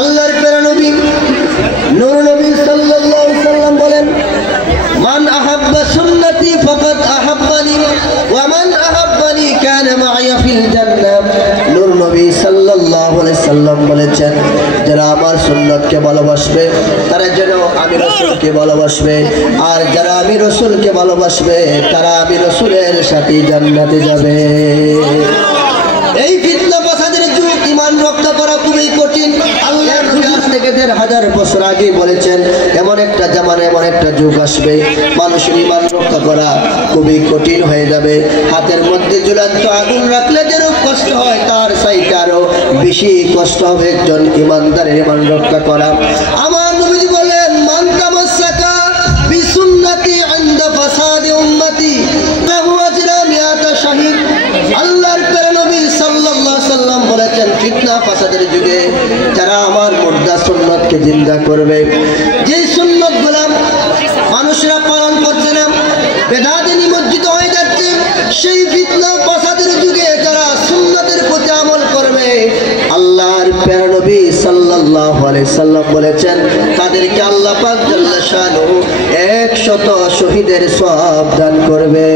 আল্লাহর প্রিয় নবী নূর নবী সাল্লাল্লাহু আলাইহি সাল্লাম বলেন, মান আহাব্বা সুন্নতি ফাকাদ আহাব্বানি ওয়া মান আহাব্বানি কানা মা'ইয়া ফিল জান্নাহ। নূর নবী সাল্লাল্লাহু আলাইহি সাল্লাম বলেছেন, যারা আমার সুন্নতকে ভালোবাসবে তারা যেন আমি রাসূলকে ভালোবাসবে, আর যারা আমি রাসূলকে ভালোবাসবে তারা আমি রাসূলের সাথে জান্নাতে যাবে। এই ফিতনা ফাসাদের যুগ ঈমান রক্ষা করা খুবই কঠিন। আল্লাহ আজ থেকে ১৫০০ বছর আগে বলেছেন, এমন একটা জামানা, এমন একটা যুগ আসবে মানুষের ঈমান রক্ষা করা খুবই কঠিন হয়ে যাবে। হাতের মধ্যে জ্বলন্ত আগুন রাখলে যেরকম কষ্ট হয়, তার চাইতে আরো বেশি কষ্ট হবে একজন ঈমানদারের ঈমান রক্ষা করা। আমার নবীজি বলেন, মান তামাসসাকা বিসুন্নতি ইনদা ফাসাদি উম্মতি লাহু আজরা মিআতা শাহীদ। আল্লাহর প্রিয় নবী সাল্লাল্লাহু আলাইহি সাল্লাম বলেছেন, ফিতনা ফাসাদের যুগে যারা আমার মুর্দা সুন্নতকে জিন্দা করবে, যে সুন্নতগুলো মানুষরা পালন করছে না, বেদাতে নিমজ্জিত হয়ে যাচ্ছে, সেই ফিতনা ফাসাদের যুগে যারা সুন্নতের প্রতি আমল করবে, আল্লাহর প্রিয় নবী সাল্লাল্লাহু আলাইহি সাল্লাম বলেছেন, তাদেরকে আল্লাহ পাক জাল্লা শানুহু ১০০ শহীদের সওয়াব দান করবে।